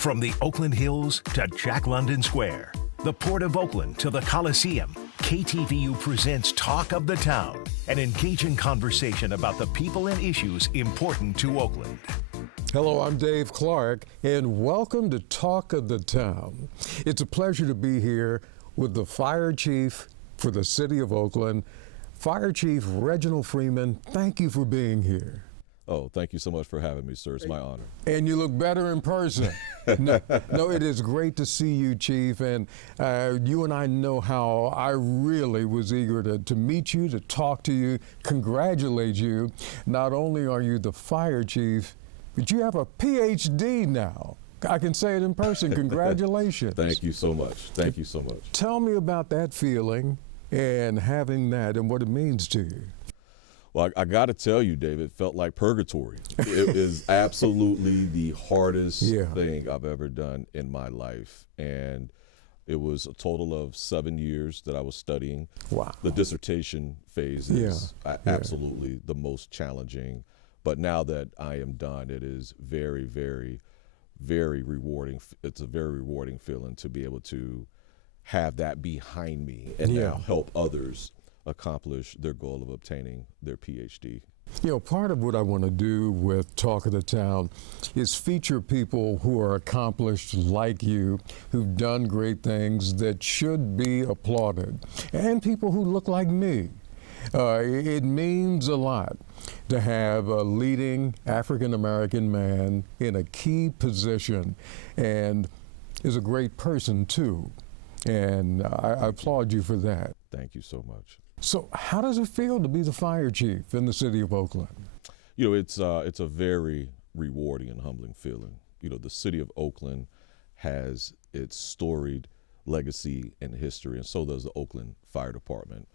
From the Oakland Hills to Jack London Square, the Port of Oakland to the Coliseum, KTVU presents Talk of the Town, an engaging conversation about the people and issues important to Oakland. Hello, I'm Dave Clark, and welcome to Talk of the Town. It's a pleasure to be here with the Fire Chief for the City of Oakland, Fire Chief Reginald Freeman. Thank you for being here. Oh, thank you so much for having me, sir. It's my honor. And you look better in person. No, it is great to see you, Chief. And you and I know how I really was eager to meet you, to talk to you, congratulate you. Not only are you the Fire Chief, but you have a PhD now. I can say it in person. Congratulations. Thank you so much. Thank you so much. Tell me about that feeling and having that and what it means to you. Well, I got to tell you, David, it felt like purgatory. It is absolutely the hardest thing I've ever done in my life. And it was a total of 7 years that I was studying. Wow. The dissertation phase is absolutely the most challenging. But now that I am done, it is very, very, very rewarding. It's a very rewarding feeling to be able to have that behind me and now help others accomplish their goal of obtaining their PhD. You know, part of what I want to do with Talk of the Town is feature people who are accomplished like you, who've done great things that should be applauded, and people who look like me. It means a lot to have a leading African-American man in a key position and is a great person too. And I applaud you for that. Thank you so much. So how does it feel to be the fire chief in the city of Oakland? You know, it's a very rewarding and humbling feeling. You know, the city of Oakland has its storied legacy and history, and so does the Oakland Fire Department.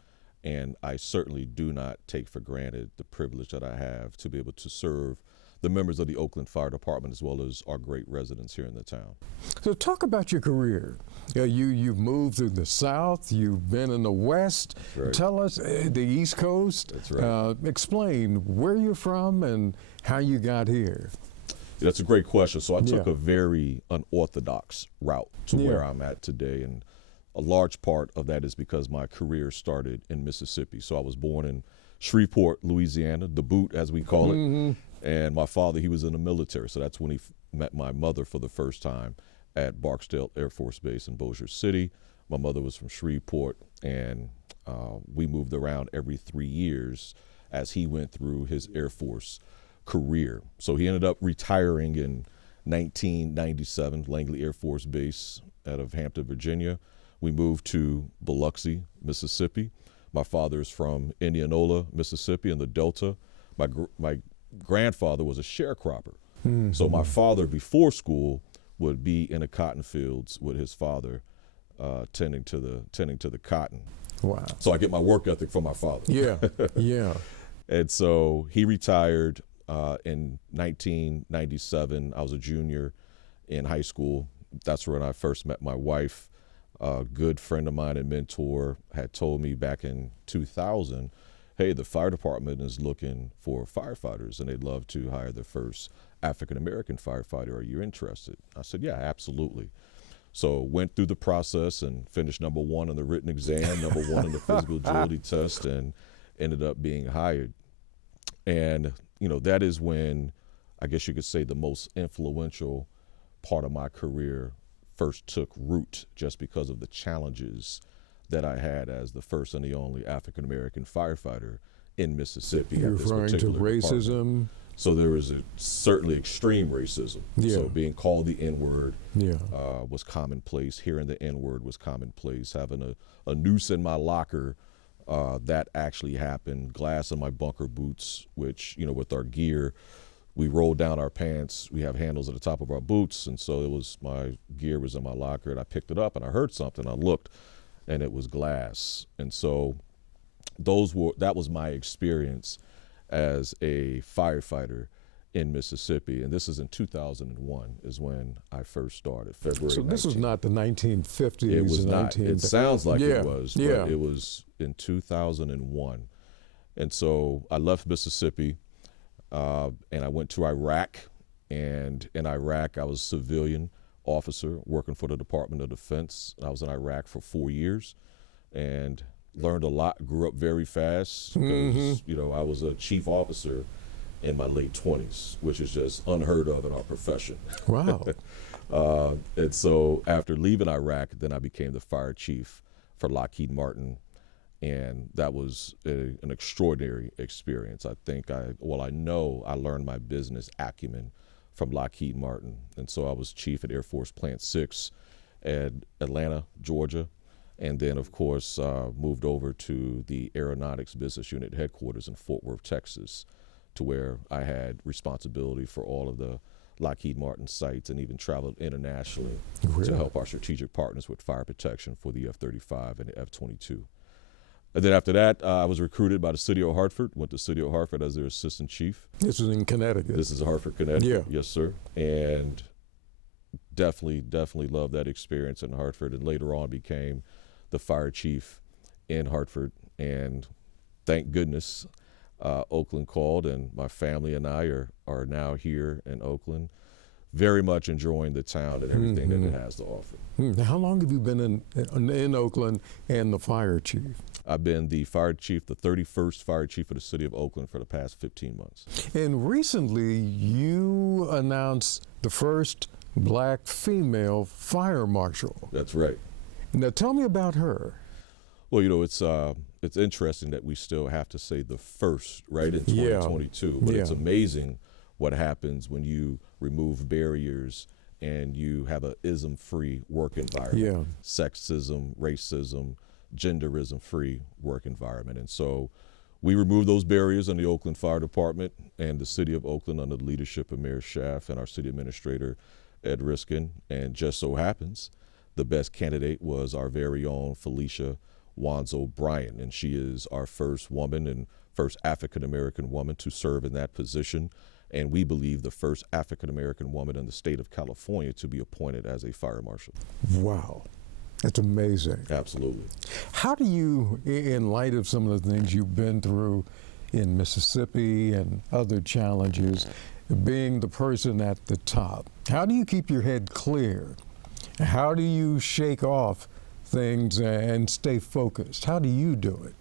And I certainly do not take for granted the privilege that I have to be able to serve the members of the Oakland Fire Department as well as our great residents here in the town. So talk about your career. You've moved through the South, you've been in the West. Right. Tell us the East Coast. That's right. Explain where you're from and how you got here. That's a great question. So I took a very unorthodox route to where I'm at today, and a large part of that is because my career started in Mississippi. So I was born in Shreveport, Louisiana, the boot as we call it. And my father, he was in the military. So that's when he met my mother for the first time at Barksdale Air Force Base in Bossier City. My mother was from Shreveport, and we moved around every 3 years as he went through his Air Force career. So he ended up retiring in 1997, Langley Air Force Base out of Hampton, Virginia. We moved to Biloxi, Mississippi. My father is from Indianola, Mississippi, in the Delta. My grandfather was a sharecropper. So my father, before school, would be in the cotton fields with his father, tending to the cotton. Wow! So I get my work ethic from my father. Yeah. And so he retired in 1997. I was a junior in high school. That's when I first met my wife. A good friend of mine and mentor had told me back in 2000, hey, the fire department is looking for firefighters and they'd love to hire their first African-American firefighter. Are you interested? I said, yeah, absolutely. So went through the process and finished number one on the written exam, number one on the physical agility test, and ended up being hired. And, you know, that is when, I guess you could say, the most influential part of my career first took root, just because of the challenges that I had as the first and the only African-American firefighter in Mississippi. You're referring to racism? Department. So there was certainly extreme racism. So being called the N-word was commonplace. Hearing the N-word was commonplace. Having a noose in my locker, that actually happened. Glass in my bunker boots, which, you know, with our gear, we rolled down our pants. We have handles at the top of our boots, and so my gear was in my locker, and I picked it up, and I heard something. I looked, and it was glass. And so that was my experience as a firefighter in Mississippi. And this is in 2001 is when I first started, February. So this was not the 1950s. It was not. It sounds like it was, but it was in 2001. And so I left Mississippi. And I went to Iraq, and in Iraq I was civilian officer working for the Department of Defense. I was in Iraq for 4 years and learned a lot, grew up very fast because, you know, I was a chief officer in my late 20s, which is just unheard of in our profession. Wow. And so after leaving Iraq, then I became the fire chief for Lockheed Martin. And that was an extraordinary experience. I know I learned my business acumen from Lockheed Martin. And so I was chief at Air Force Plant 6 at Atlanta, Georgia. And then, of course, moved over to the Aeronautics Business Unit headquarters in Fort Worth, Texas, to where I had responsibility for all of the Lockheed Martin sites and even traveled internationally to help our strategic partners with fire protection for the F-35 and the F-22. And then after that, I was recruited by the city of Hartford, went to city of Hartford as their assistant chief. This is in Connecticut. This is Hartford, Connecticut. Yeah. Yes, sir. And definitely loved that experience in Hartford, and later on became the fire chief in Hartford. And thank goodness Oakland called, and my family and I are now here in Oakland, very much enjoying the town and everything that it has to offer. Now, how long have you been in Oakland and the fire chief? I've been the fire chief, the 31st fire chief of the city of Oakland for the past 15 months. And recently you announced the first black female fire marshal. That's right. Now tell me about her. Well, you know, it's interesting that we still have to say the first, right, in 2022. But it's amazing what happens when you remove barriers and you have a ism-free work environment. Sexism, racism, genderism-free work environment. And so we removed those barriers in the Oakland Fire Department and the city of Oakland under the leadership of Mayor Schaaf and our city administrator, Ed Riskin. And just so happens, the best candidate was our very own Felicia Wanzo Bryan, and she is our first woman and first African-American woman to serve in that position. And we believe the first African-American woman in the state of California to be appointed as a fire marshal. Wow. That's amazing. Absolutely. How do you, in light of some of the things you've been through in Mississippi and other challenges, being the person at the top, how do you keep your head clear? How do you shake off things and stay focused? How do you do it?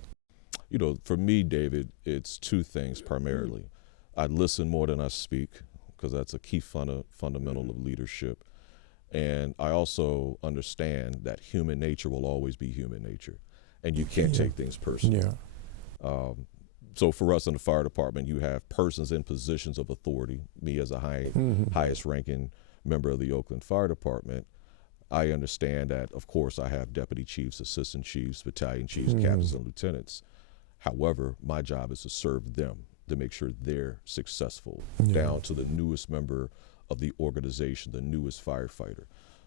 You know, for me, David, it's two things primarily. I listen more than I speak, because that's a key fundamental of leadership. And I also understand that human nature will always be human nature, and you can't take things personally. So for us in the fire department, you have persons in positions of authority. Me as a highest ranking member of the Oakland Fire Department, I understand that, of course, I have deputy chiefs, assistant chiefs, battalion chiefs, captains, and lieutenants. However, my job is to serve them, to make sure they're successful, down to the newest member of the organization, the newest firefighter.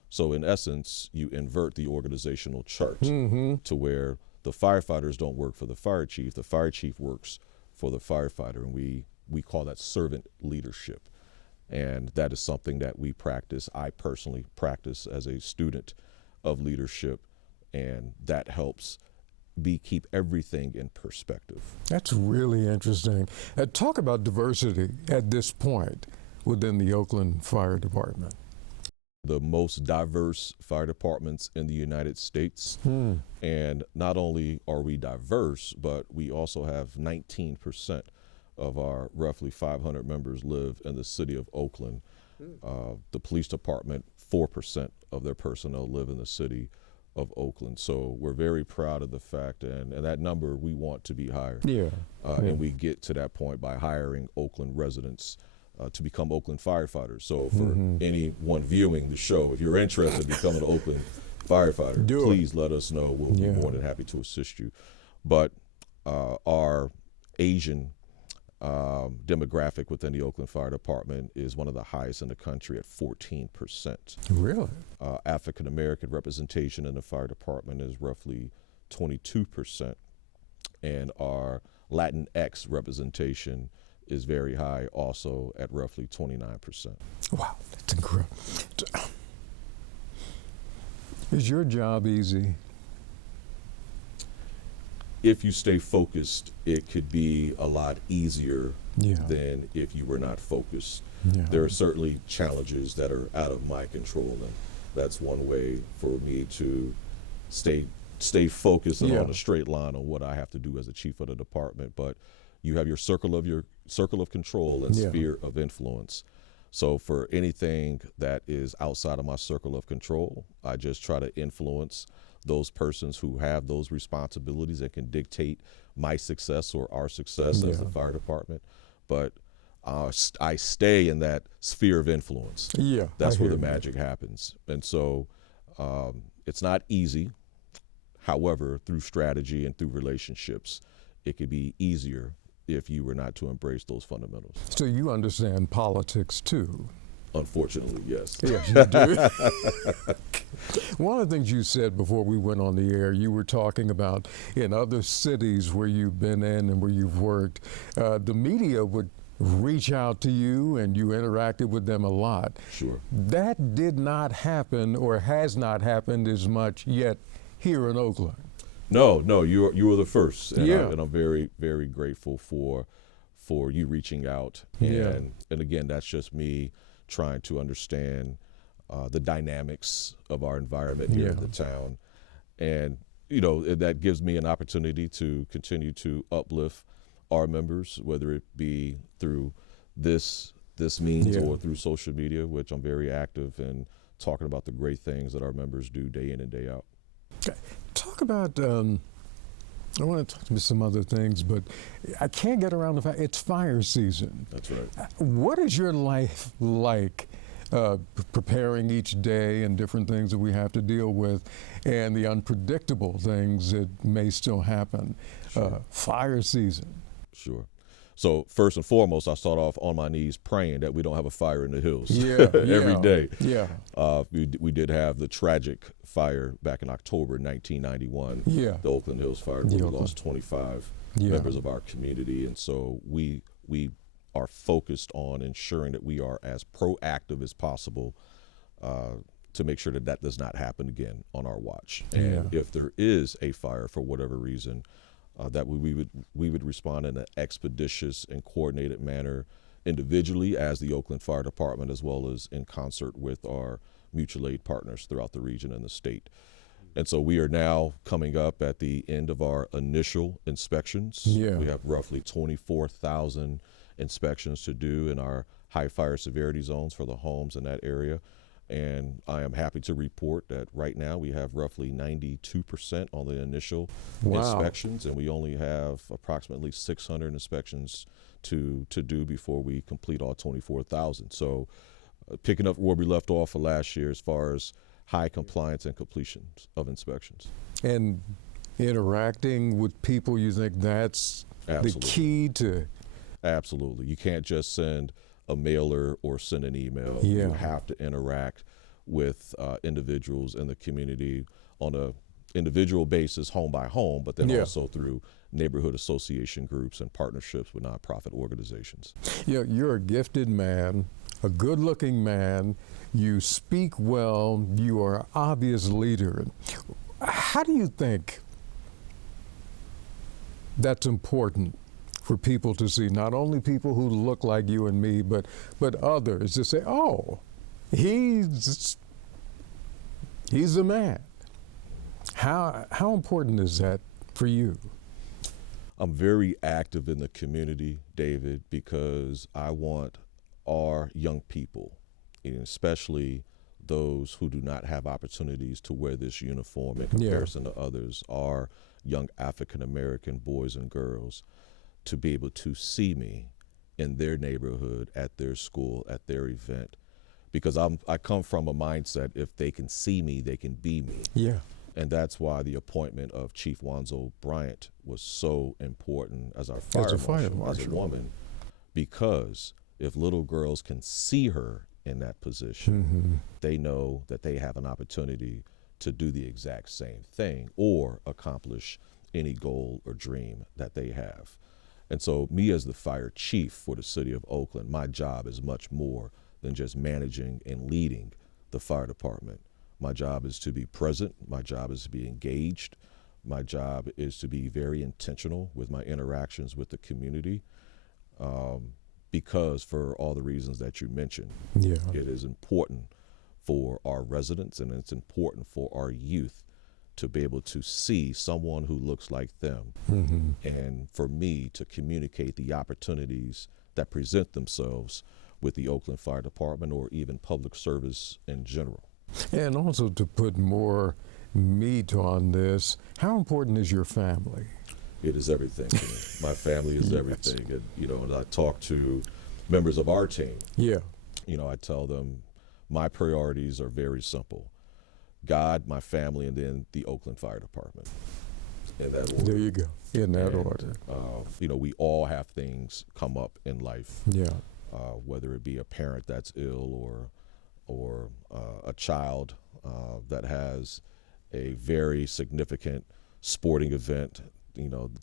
So in essence, you invert the organizational chart to where the firefighters don't work for the fire chief works for the firefighter, and we call that servant leadership. And that is something that we practice, I personally practice as a student of leadership, and that helps keep everything in perspective. That's really interesting. Talk about diversity at this point within the Oakland Fire Department. The most diverse fire departments in the United States. And not only are we diverse, but we also have 19% of our roughly 500 members live in the city of Oakland. The police department, 4% of their personnel live in the city of Oakland. So we're very proud of the fact, and that number we want to be higher. And we get to that point by hiring Oakland residents to become Oakland firefighters. So for anyone viewing the show, if you're interested in becoming an Oakland firefighter, please let us know. We'll be more than happy to assist you. But our Asian demographic within the Oakland Fire Department is one of the highest in the country at 14%. Really? African American representation in the fire department is roughly 22%, and our Latinx representation is very high, also at roughly 29%. Wow, that's incredible. Is your job easy? If you stay focused, it could be a lot easier than if you were not focused. There are certainly challenges that are out of my control, and That's one way for me to stay focused and on a straight line on what I have to do as a chief of the department. But you have your circle of control and sphere of influence. So for anything that is outside of my circle of control, I just try to influence those persons who have those responsibilities and can dictate my success or our success as the fire department. But I stay in that sphere of influence. Yeah, that's where the magic happens. And so it's not easy. However, through strategy and through relationships, it could be easier if you were not to embrace those fundamentals. So you understand politics too? Unfortunately, yes. Yes, you do. One of the things you said before we went on the air, you were talking about in other cities where you've been in and where you've worked, the media would reach out to you and you interacted with them a lot. Sure. That did not happen or has not happened as much yet here in Oakland. No, you were the first, and, and I'm very, very grateful for you reaching out. And again, that's just me trying to understand the dynamics of our environment here in the town, and that gives me an opportunity to continue to uplift our members, whether it be through this means or through social media, which I'm very active in talking about the great things that our members do day in and day out. Talk about, I want to talk about some other things, but I can't get around the fact it's fire season. That's right. What is your life like preparing each day and different things that we have to deal with and the unpredictable things that may still happen? Sure. Fire season. Sure. So first and foremost, I start off on my knees praying that we don't have a fire in the hills every day. Yeah. We did have the tragic fire back in October 1991, the Oakland Hills Fire, where we lost 25 members of our community. And so we are focused on ensuring that we are as proactive as possible to make sure that does not happen again on our watch. And if there is a fire for whatever reason, that we would respond in an expeditious and coordinated manner individually as the Oakland Fire Department, as well as in concert with our mutual aid partners throughout the region and the state. And so we are now coming up at the end of our initial inspections. We have roughly 24,000 inspections to do in our high fire severity zones for the homes in that area. And I am happy to report that right now we have roughly 92% on the initial inspections, and we only have approximately 600 inspections to do before we complete all 24,000. So picking up where we left off of last year as far as high compliance and completions of inspections. And interacting with people, you think that's the key to? Absolutely. You can't just send a mailer or send an email. You have to interact with individuals in the community on a individual basis, home by home, but then also through neighborhood association groups and partnerships with nonprofit organizations. You're a gifted man, a good-looking man. You speak well. You are an obvious leader. How do you think that's important for people to see, not only people who look like you and me, but others to say, oh, he's the man? How important is that for you? I'm very active in the community, David, because I want our young people, and especially those who do not have opportunities to wear this uniform in comparison to others, our young African-American boys and girls, to be able to see me in their neighborhood, at their school, at their event, because I come from a mindset, if they can see me, they can be me. And that's why the appointment of Chief Wanzo Bryant was so important as our fire marshal, as a woman, because if little girls can see her in that position, they know that they have an opportunity to do the exact same thing or accomplish any goal or dream that they have. And so me as the fire chief for the city of Oakland, my job is much more than just managing and leading the fire department. My job is to be present. My job is to be engaged. My job is to be very intentional with my interactions with the community, because for all the reasons that you mentioned, it is important for our residents, and it's important for our youth to be able to see someone who looks like them, and for me to communicate the opportunities that present themselves with the Oakland Fire Department or even public service in general. And also to put more meat on this, how important is your family? It is everything to me. My family is everything. And, and I talk to members of our team. Yeah. I tell them my priorities are very simple. God, my family, and then the Oakland Fire Department. In that order. There you go. In that order. We all have things come up in life. Yeah. Whether it be a parent that's ill or a child that has a very significant sporting event,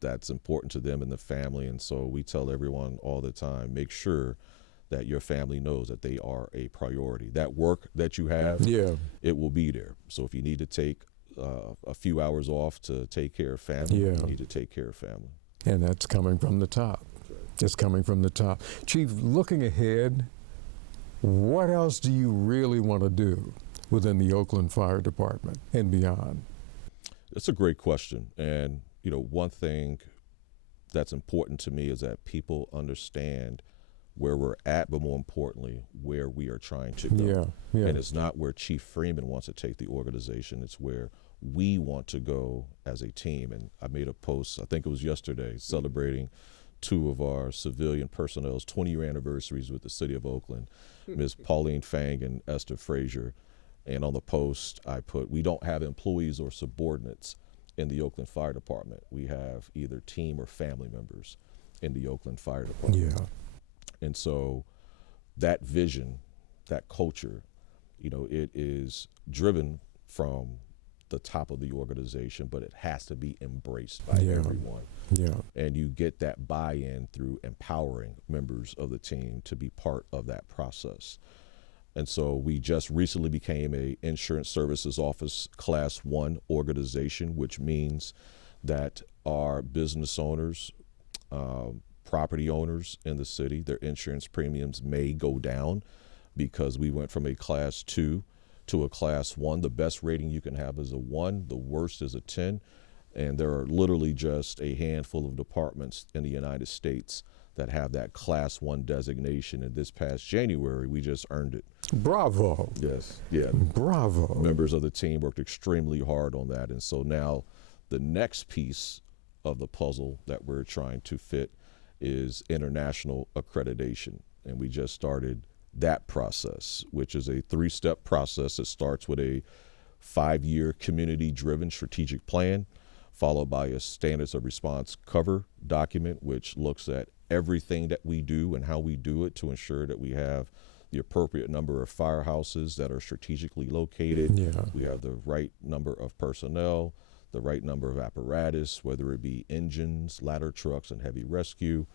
that's important to them and the family. And so we tell everyone all the time, make sure that your family knows that they are a priority. That work that you have, it will be there. So if you need to take a few hours off to take care of family, you need to take care of family. And that's coming from the top. It's coming from the top. Chief, looking ahead, what else do you really want to do within the Oakland Fire Department and beyond? It's a great question. And, one thing that's important to me is that people understand where we're at, but more importantly, where we are trying to go. And it's not where Chief Freeman wants to take the organization, it's where we want to go as a team. And I made a post, I think it was yesterday, celebrating two of our civilian personnel's 20-year anniversaries with the city of Oakland, Ms. Pauline Fang and Esther Frazier. And on the post, I put, we don't have employees or subordinates in the Oakland Fire Department. We have either team or family members in the Oakland Fire Department. And so that vision, that culture, it is driven from the top of the organization, but it has to be embraced by everyone. And you get that buy-in through empowering members of the team to be part of that process. And so we just recently became a Insurance Services Office Class 1 organization, which means that our business owners, property owners in the city, their insurance premiums may go down because we went from a Class 2 to a Class 1. The best rating you can have is a 1, the worst is a 10. And there are literally just a handful of departments in the United States that have that Class 1 designation. And this past January, we just earned it. Bravo. Yes, yeah. Bravo. Members of the team worked extremely hard on that. And so now the next piece of the puzzle that we're trying to fit is international accreditation. And we just started that process, which is a 3-step process. It starts with a 5-year community-driven strategic plan, followed by a standards of response cover document, which looks at everything that we do and how we do it to ensure that we have the appropriate number of firehouses that are strategically located. We have the right number of personnel, the right number of apparatus, whether it be engines, ladder trucks, and heavy rescue.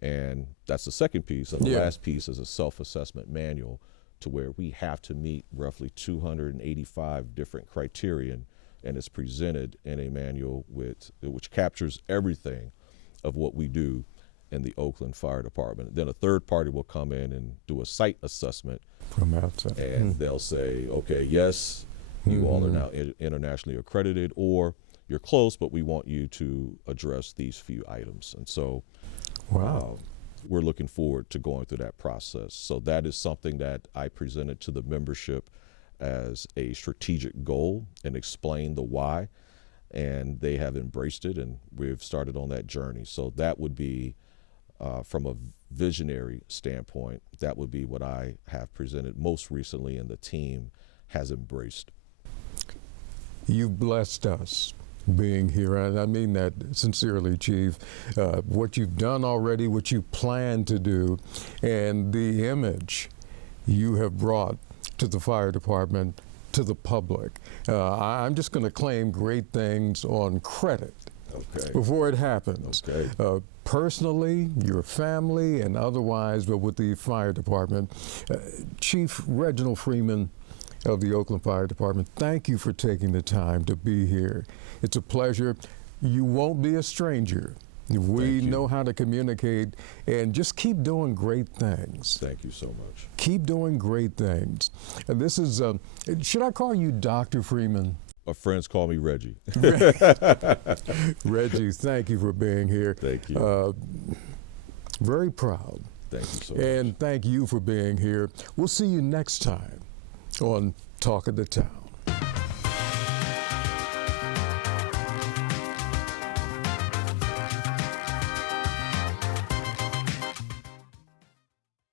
And that's the second piece. And the last piece is a self-assessment manual to where we have to meet roughly 285 different criterion, and it's presented in a manual which captures everything of what we do in the Oakland Fire Department. Then a third party will come in and do a site assessment from outside, and they'll say, okay, yes, you all are now internationally accredited, or you're close, but we want you to address these few items. And so we're looking forward to going through that process. So that is something that I presented to the membership as a strategic goal and explained the why, and they have embraced it, and we've started on that journey. So that would be, from a visionary standpoint, that would be what I have presented most recently, and the team has embraced. You've blessed us being here, and I mean that sincerely, Chief. What you've done already, what you plan to do, and the image you have brought to the fire department, to the public. I'm just going to claim great things on credit before it happens. Personally, your family, and otherwise, but with the fire department. Chief Reginald Freeman of the Oakland Fire Department, thank you for taking the time to be here. It's a pleasure. You won't be a stranger We know how to communicate, and just keep doing great things. Thank you so much. Keep doing great things. And this is, should I call you Dr. Freeman? My friends call me Reggie. Reggie, thank you for being here. Thank you. Very proud. Thank you so much. And thank you for being here. We'll see you next time on Talk of the Town.